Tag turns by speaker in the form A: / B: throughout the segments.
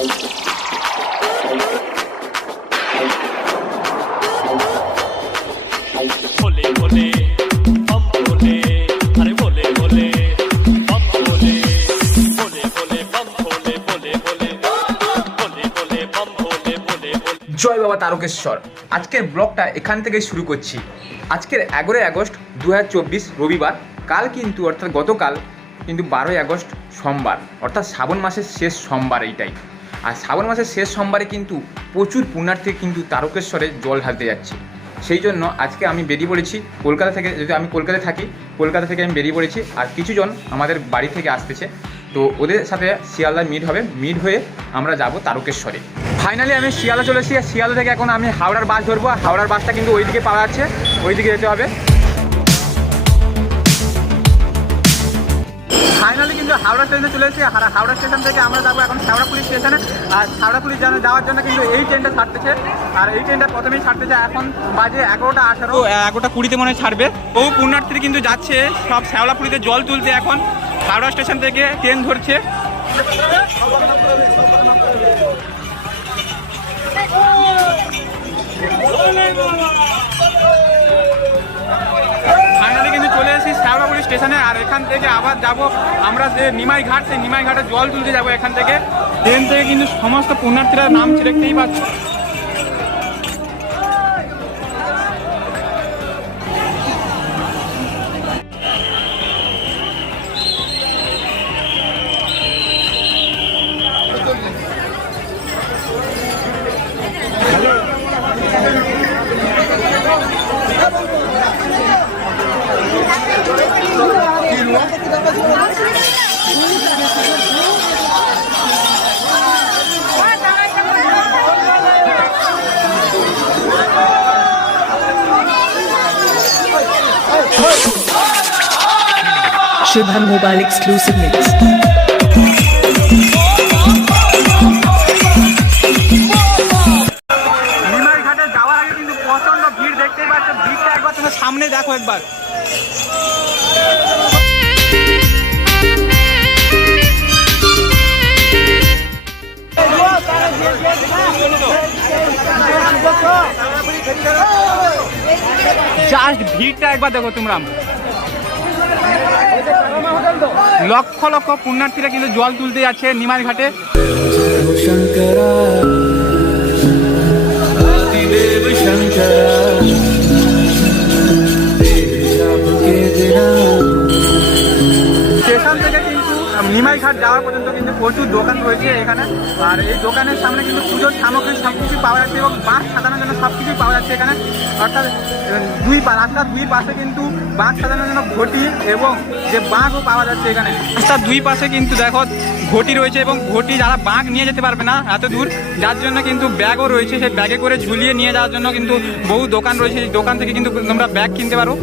A: জয় বাবা তারকেশ্বর। আজকের ব্লগটা এখান থেকেই শুরু করছি। আজকের এগারোই আগস্ট দু রবিবার। কাল কিন্তু, অর্থাৎ গতকাল কিন্তু বারোই আগস্ট সোমবার, অর্থাৎ শ্রাবণ মাসের শেষ সোমবার এইটাই। আর শ্রাবণ মাসের শেষ সোমবারে কিন্তু প্রচুর পুণ্যার্থী কিন্তু তারকেশ্বরে জল ঢালতে যাচ্ছে। সেই জন্য আজকে আমি বেরিয়ে পড়েছি কলকাতা থেকে যদি আমি কলকাতায় থাকি, কলকাতা থেকে আমি বেরিয়ে পড়েছি আর কিছুজন আমাদের বাড়ি থেকে আসতেছে। তো ওদের সাথে শিয়ালদা মিট হবে। মিট হয়ে আমরা যাব তারকেশ্বরে। ফাইনালি আমি শিয়ালদা চলে এসেছি। আর শিয়ালদা থেকে এখন আমি হাওড়ার বাস ধরবো। হাওড়ার বাসটা কিন্তু ওইদিকে পাওয়া যাচ্ছে। ওইদিকে যেতে হবে। কিন্তু হাওড়া স্টেশনে চলে এসেছি হাওড়া স্টেশন থেকে আমরা যাব এখন হাওড়া পুলিশ স্টেশনে আর হাওড়া পুলিশ যাওয়ার জন্য কিন্তু এই ট্রেনটা ছাড়তেছে আর এই ট্রেনটা প্রথমেই ছাড়তেছে এখন বাজে এগারোটা আঠারো এগারোটা কুড়িতে মনে হয় ছাড়বে বহু পুণ্যার্থী কিন্তু যাচ্ছে সব শ্যাওলাপুরিতে জল তুলতে এখন হাওড়া স্টেশন থেকে ট্রেন ধরছে ফাইনালি কিন্তু চলে এসেছি শ্যাওড়াগুড়ি স্টেশনে, আর এখান থেকে আবার যাব আমরা যে নিমাই ঘাট, সেই নিমাই ঘাটে জল তুলতে যাব এখান থেকে। ট্রেন থেকে কিন্তু সমস্ত পুণ্যার্থীরা নাম ছেড়ে দেখতেই পাচ্ছ।
B: Shubham Mobile exclusive mix.
A: সামনে দেখো একবার। জাস্ট ভিড়টা একবার দেখো তোমরা। লক্ষ লক্ষ পুণ্যার্থীরা কিন্তু জল তুলতে যাচ্ছে নিমাই ঘাটে পর্যন্ত কিন্তু প্রচুর দোকান রয়েছে এখানে। আর এই দোকানের সামনে কিন্তু পুজোর সামগ্রী সব কিছুই পাওয়া যাচ্ছে এবং বাঁশ সাজানোর জন্য সব কিছুই পাওয়া যাচ্ছে এখানে। অর্থাৎ দুই রাস্তার দুই পাশে কিন্তু বাঁশ সাজানোর জন্য ঘটি এবং যে বাঁকও পাওয়া যাচ্ছে এখানে। রাস্তার দুই পাশে কিন্তু দেখো ঘটি রয়েছে এবং ঘটি যারা বাঁক নিয়ে যেতে পারবে না এত দূর, যার জন্য কিন্তু ব্যাগও রয়েছে। সেই ব্যাগে করে ঝুলিয়ে নিয়ে যাওয়ার জন্য কিন্তু বহু দোকান রয়েছে। সেই দোকান থেকে কিন্তু তোমরা ব্যাগ কিনতে পারো।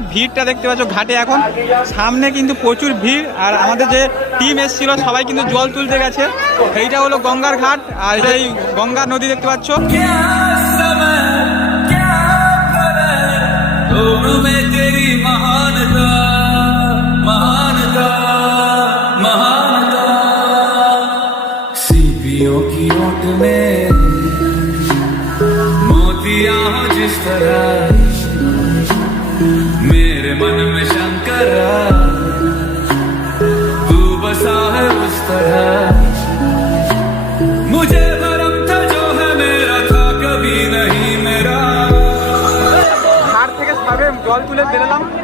A: পাচ্ছ ভিড়টা দেখতে পাচ্ছ ঘাটে এখন। সামনে কিন্তু প্রচুর ভিড় আর আমাদের যে টিম এসেছিল, সবাই কিন্তু জল তুলতে গেছে। এইটা হলো গঙ্গার ঘাট আর এই গঙ্গা নদী দেখতে পাচ্ছ।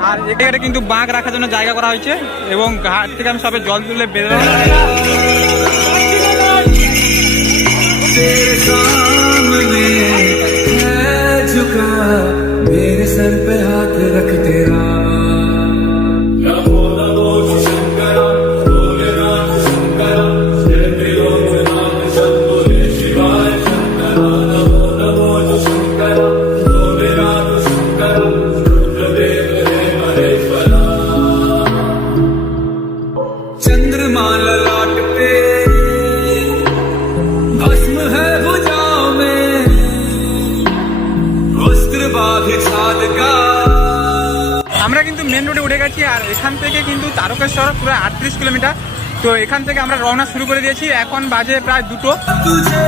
A: আর এখানে কিন্তু বাঁক রাখার জন্য জায়গা করা হয়েছে এবং ঘাট থেকে আমি সবে জল তুলে বেরোলাম
C: तेरे सामने है झुका मेरे सर पे हाथ रख तेरा
A: মেন রোডে উঠে গেছি আর এখান থেকে কিন্তু তারকেশ্বর পুরো আটত্রিশ কিলোমিটার তো এখান থেকে আমরা রওনা শুরু করে দিয়েছি এখন বাজে প্রায় দুটো
C: तुझे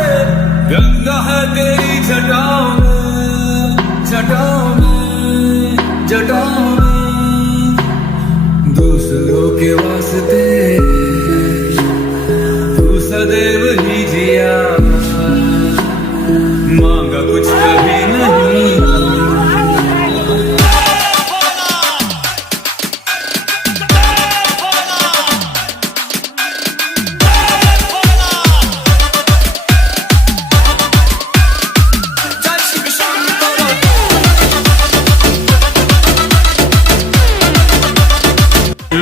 C: गंगा है तेरी जटाओं में जटाओं में जटाओं में दूसरों के वास्ते तू सदैव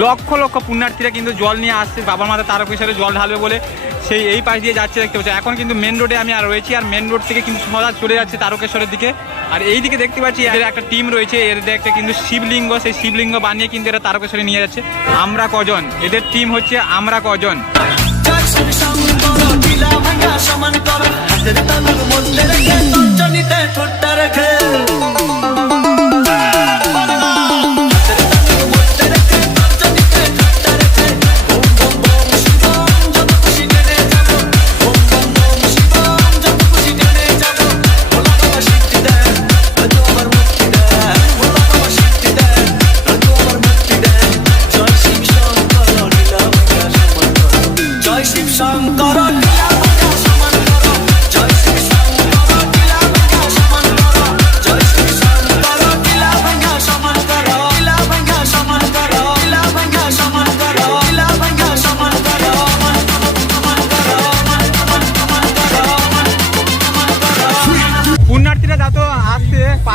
A: লক্ষ লক্ষ পুণ্যার্থীরা কিন্তু জল নিয়ে আসছে। বাবার মাথা তারকেশ্বরে জল ঢালবে বলে সেই এই পাশ দিয়ে যাচ্ছে দেখতে পাচ্ছি। এখন কিন্তু মেন রোডে আমি আর রয়েছি আর মেন রোড থেকে কিন্তু সদা চলে যাচ্ছে তারকেশ্বরের দিকে। আর এই দিকে দেখতে পাচ্ছি এদের একটা টিম রয়েছে। এদের একটা কিন্তু শিবলিঙ্গ, সেই শিবলিঙ্গ বানিয়ে কিন্তু এরা তারকেশ্বরে নিয়ে যাচ্ছে। আমরা কজন? এদের টিম হচ্ছে আমরা কজন?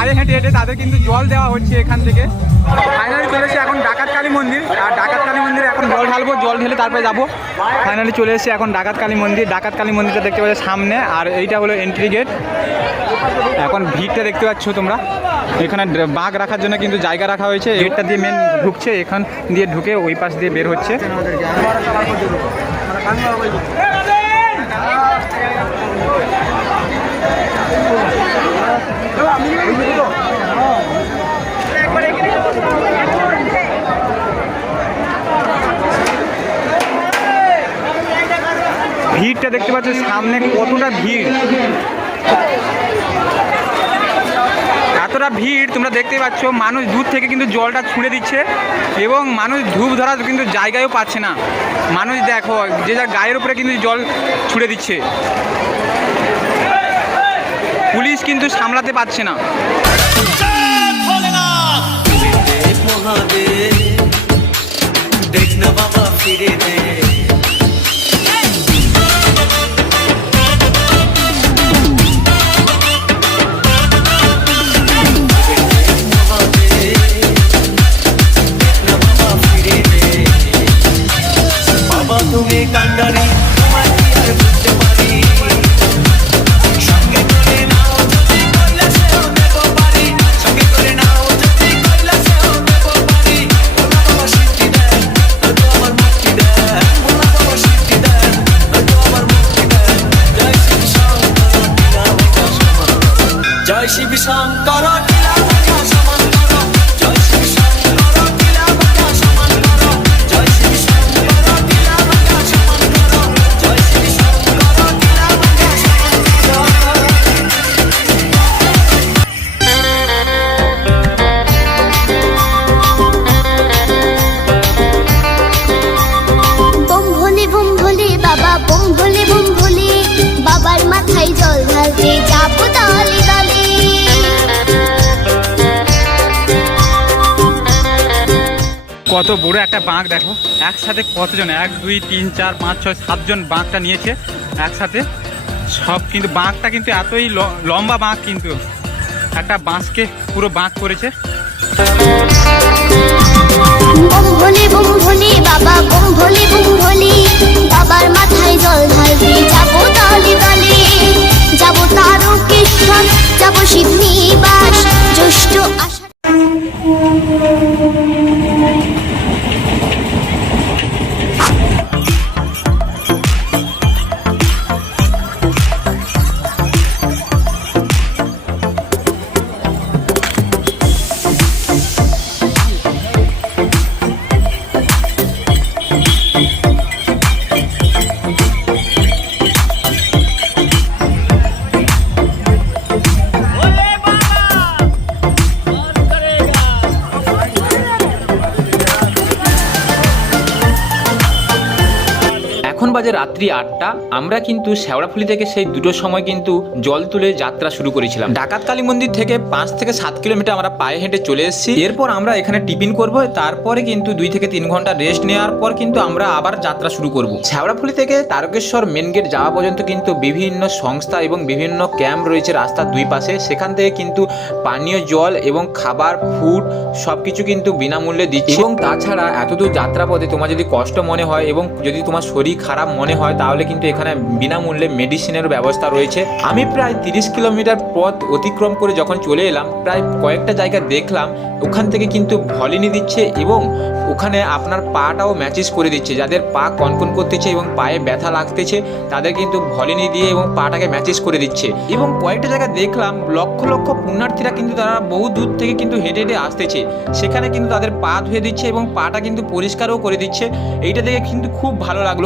A: পায়ে হেঁটে হেঁটে তাদের কিন্তু জল দেওয়া হচ্ছে এখান থেকে। ফাইনালি চলেছে এখন ডাকাত কালী মন্দির। আর ডাকাত কালী মন্দিরে এখন জল ঢালবো, জল ঢেলে তারপরে যাব। ফাইনালি চলে এসে এখন ডাকাত কালী মন্দির। ডাকাত কালী মন্দিরটা দেখতে পাচ্ছ সামনে, আর এইটা হলো এন্ট্রি গেট এখন ভিড়টা দেখতে পাচ্ছ তোমরা। এখানে বাঘ রাখার জন্য কিন্তু জায়গা রাখা হয়েছে। গেটটা দিয়ে মেন ঢুকছে। এখান দিয়ে ঢুকে ওই পাশ দিয়ে বের হচ্ছে। ভিড়টা দেখতে পাচ্ছ সামনে কতটা ভিড়। এতটা ভিড় তোমরা দেখতে পাচ্ছ, মানুষ দূর থেকে কিন্তু জলটা ছুঁড়ে দিচ্ছে এবং মানুষ ধূপ ধরার কিন্তু জায়গায়ও পাচ্ছে না। মানুষ দেখো, যে যার গায়ের উপরে কিন্তু জল ছুঁড়ে দিচ্ছে। পুলিশ কিন্তু সামলাতে পারছে না।
D: দেখ না বাবা ফিরে দে।
A: কত বড় একটা বাঁক দেখো। একসাথে কতজন? এক, দুই, তিন, চার, পাঁচ, ছয়, সাতজন বাঁকটা নিয়েছে। একসাথে সব কিন্তু বাঁকটা কিন্তু এতই লম্বা বাঁক কিন্তু। একটা বাঁশকে পুরো বাঁক করেছে।
E: বাবা যাব দলে দলে। যাব জ্যৈষ্ঠ আষাঢ়
F: Thank you. রাত্রি আটটা, আমরা কিন্তু শেওড়াফুলি থেকে সেই দুটোর সময় কিন্তু জল তুলে যাত্রা শুরু করেছিলাম। ডাকাত কালী মন্দির থেকে পাঁচ থেকে সাত কিলোমিটার আমরা পায়ে হেঁটে চলে এসেছি। এরপর আমরা এখানে টিফিন করব, তারপরে কিন্তু দুই থেকে তিন ঘণ্টা রেস্ট নেওয়ার পর কিন্তু আমরা আবার যাত্রা শুরু করব। শেওড়াফুলি থেকে তারকেশ্বর মেন গেট যাওয়া পর্যন্ত কিন্তু বিভিন্ন সংস্থা এবং বিভিন্ন ক্যাম্প রয়েছে রাস্তার দুই পাশে। সেখান থেকে কিন্তু পানীয় জল এবং খাবার ফুড সব কিছু কিন্তু বিনামূল্যে দিচ্ছে। এবং তাছাড়া এতদূর যাত্রাপথে তোমার যদি কষ্ট মনে হয় এবং যদি তোমার শরীর খারাপ মনে হয়, তাহলে কিন্তু এখানে বিনামূল্যে মেডিসিনের ব্যবস্থা রয়েছে। আমি প্রায় তিরিশ কিলোমিটার পথ অতিক্রম করে যখন চলে এলাম, প্রায় কয়েকটা জায়গা দেখলাম, ওখান থেকে কিন্তু ভলিনি দিচ্ছে এবং ওখানে আপনার পাটাও ম্যাচেস করে দিচ্ছে। যাদের পা কনকন করতেছে এবং পায়ে ব্যথা লাগতেছে, তাদের কিন্তু ভলিনি দিয়ে এবং পাটাকে ম্যাচেস করে দিচ্ছে। এবং কয়েকটা জায়গা দেখলাম, লক্ষ লক্ষ পুণ্যার্থীরা কিন্তু তারা বহু দূর থেকে কিন্তু হেঁটে হেঁটে আসতেছে। সেখানে কিন্তু তাদের পা ধুয়ে দিচ্ছে এবং পাটা কিন্তু পরিষ্কারও করে দিচ্ছে। এইটা দেখে কিন্তু খুব ভালো লাগল।